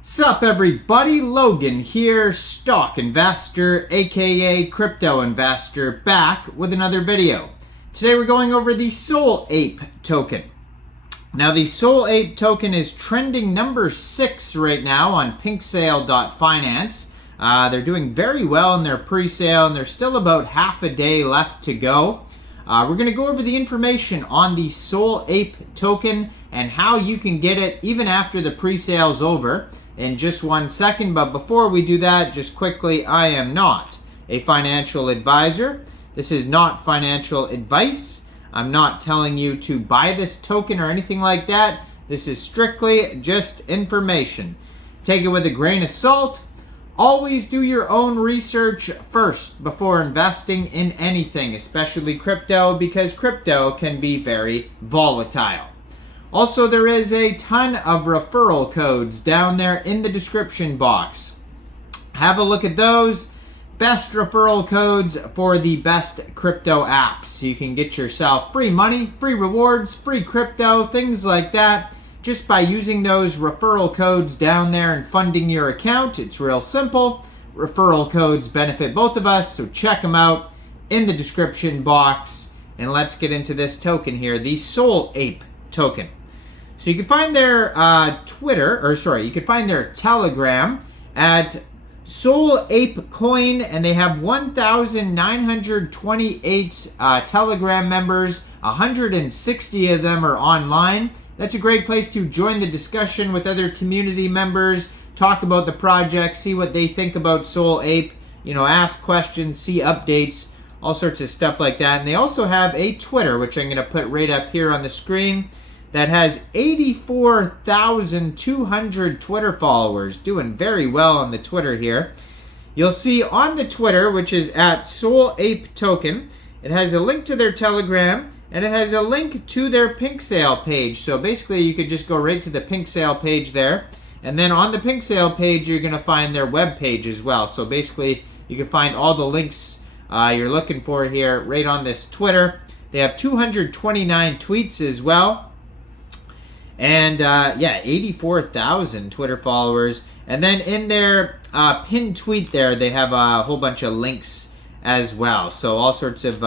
Sup everybody, Logan here, stock investor aka crypto investor, back with another video. Today we're going over the Solape token. Now the Solape token is trending number 6 right now on Pinksale.finance. They're doing very well in their pre-sale and there's still about half a day left to go. We're going to go over the information on the Solape token and how you can get it even after the pre-sale's over in just 1 second. But before we do that, just quickly, I am not a financial advisor. This is not financial advice. I'm not telling you to buy this token or anything like that. This is strictly just information. Take it with a grain of salt. Always do your own research first before investing in anything, especially crypto, because crypto can be very volatile. Also, there is a ton of referral codes down there in the description box. Have a look at those. Best referral codes for the best crypto apps. You can get yourself free money, free rewards, free crypto, things like that, just by using those referral codes down there and funding your account. It's real simple. Referral codes benefit both of us, so check them out in the description box. And let's get into this token here, the Solape token. So you can find their you can find their Telegram at Solapecoin, and they have 1,928 Telegram members. 160 of them are online. That's a great place to join the discussion with other community members, talk about the project, see what they think about Solape, ask questions, see updates, all sorts of stuff like that. And they also have a Twitter, which I'm going to put right up here on the screen, that has 84,200 Twitter followers, doing very well on the Twitter here. You'll see on the Twitter, which is at Solape token, it has a link to their Telegram, and it has a link to their Pinksale page. So basically, you could just go right to the Pinksale page there. And then on the Pinksale page, you're going to find their web page as well. So basically, you can find all the links you're looking for here right on this Twitter. They have 229 tweets as well. And 84,000 Twitter followers. And then in their pinned tweet there, they have a whole bunch of links as well. So all sorts of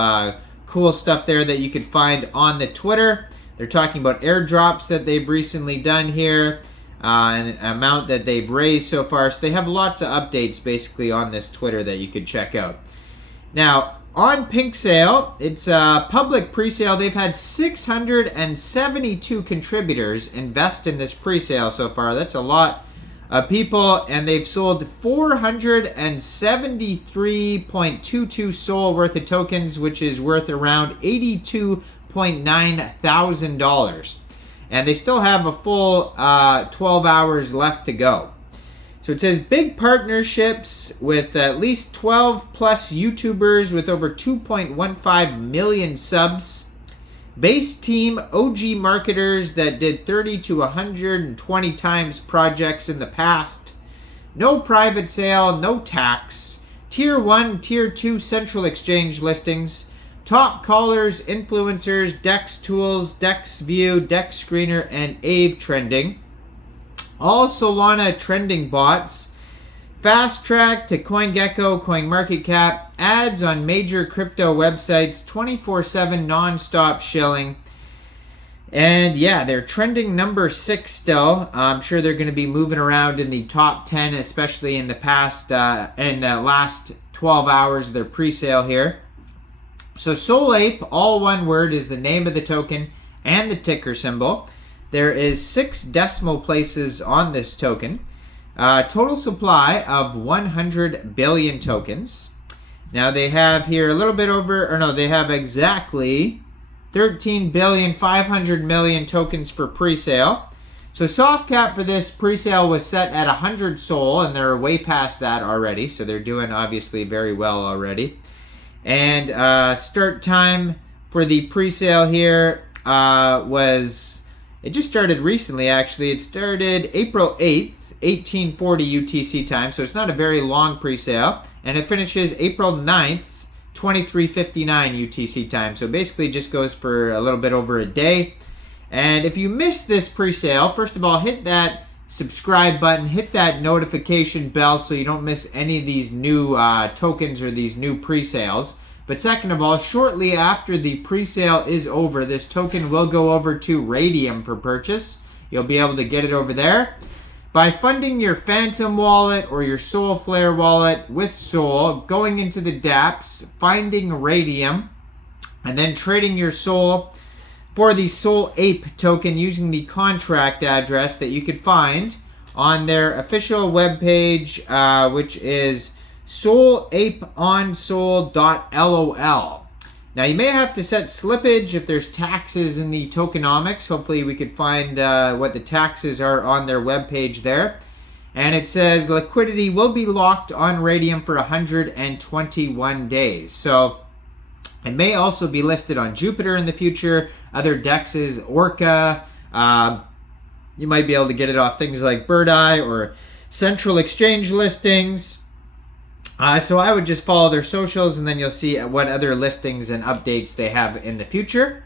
cool stuff there that you can find on the Twitter. They're talking about airdrops that they've recently done here, and the amount that they've raised so far. So they have lots of updates basically on this Twitter that you could check out. Now, on Pinksale, it's a public pre-sale. They've had 672 contributors invest in this pre-sale so far. That's a lot of people, and they've sold 473.22 SOL worth of tokens, which is worth around $82.9 thousand. And they still have a full 12 hours left to go. So it says big partnerships with at least 12 plus YouTubers with over 2.15 million subs. Base team OG marketers that did 30 to 120 times projects in the past. No private sale, no tax. Tier 1, Tier 2 central exchange listings. Top callers, influencers, DEX tools, DEX View, DEX Screener, and AVE trending. All Solana trending bots, fast track to CoinGecko, CoinMarketCap, ads on major crypto websites, 24/7 non-stop shilling. And yeah, they're trending number 6 still. I'm sure they're going to be moving around in the top 10, especially in the past, in the last 12 hours of their pre-sale here. So Solape, all one word, is the name of the token and the ticker symbol. There is 6 decimal places on this token. Total supply of 100 billion tokens. Now they have here a little bit over, they have exactly 13,500,000,000 tokens for pre-sale. So soft cap for this pre-sale was set at 100 SOL, and they're way past that already. So they're doing obviously very well already. And start time for the pre-sale here it just started recently, actually. It started April 8th, 1840 UTC time, so it's not a very long pre-sale. And it finishes April 9th, 2359 UTC time. So basically just goes for a little bit over a day. And if you missed this pre-sale, first of all, hit that subscribe button, hit that notification bell so you don't miss any of these new tokens or these new pre-sales. But second of all, shortly after the pre-sale is over, this token will go over to Raydium for purchase. You'll be able to get it over there. By funding your Phantom wallet or your Soulflare wallet with Sol, going into the dApps, finding Raydium, and then trading your Sol for the Solape token using the contract address that you could find on their official webpage, which is solapeonsol.lol. Now you may have to set slippage if there's taxes in the tokenomics. Hopefully we could find what the taxes are on their webpage there. And it says liquidity will be locked on Raydium for 121 days. So it may also be listed on Jupiter in the future, other dexes, Orca. You might be able to get it off things like Bird Eye or Central Exchange listings. So I would just follow their socials and then you'll see what other listings and updates they have in the future.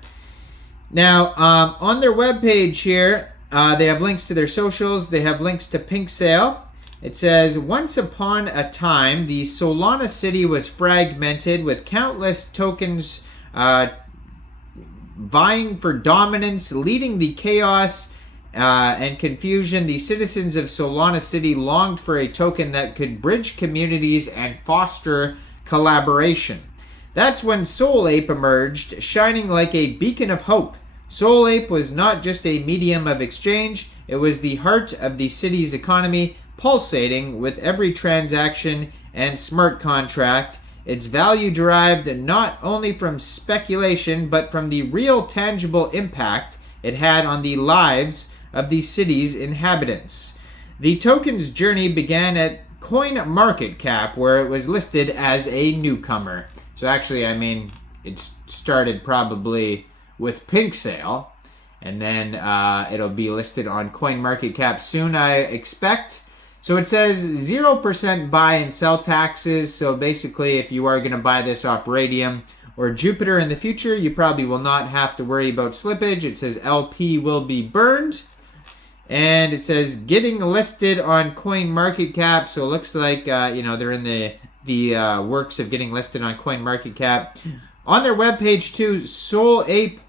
Now, on their webpage here, they have links to their socials. They have links to Pinksale. It says, once upon a time, the Solana city was fragmented with countless tokens vying for dominance, leading the chaos and confusion. The citizens of Solana City longed for a token that could bridge communities and foster collaboration. That's when Solape emerged, shining like a beacon of hope. Solape was not just a medium of exchange, it was the heart of the city's economy, pulsating with every transaction and smart contract. Its value derived not only from speculation, but from the real tangible impact it had on the lives of the city's inhabitants. The token's journey began at CoinMarketCap, where it was listed as a newcomer. So actually, I mean, it started probably with Pinksale, and then it'll be listed on CoinMarketCap soon, I expect. So it says 0% buy and sell taxes. So basically, if you are going to buy this off Raydium or Jupiter in the future, you probably will not have to worry about slippage. It says LP will be burned. And it says getting listed on CoinMarketCap. So it looks like, they're in the works of getting listed on CoinMarketCap. On their webpage too, Solape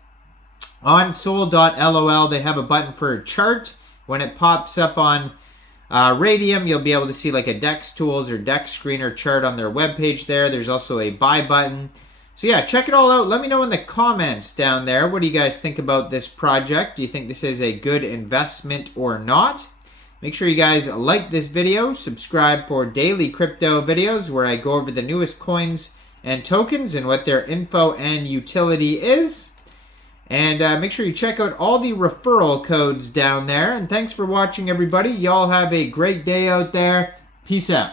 on sol.lol, they have a button for a chart. When it pops up on Raydium, you'll be able to see like a DEX tools or DEX screener chart on their webpage there. There's also a buy button. So yeah, check it all out. Let me know in the comments down there. What do you guys think about this project? Do you think this is a good investment or not? Make sure you guys like this video. Subscribe for daily crypto videos where I go over the newest coins and tokens and what their info and utility is. And make sure you check out all the referral codes down there. And thanks for watching, everybody. Y'all have a great day out there. Peace out.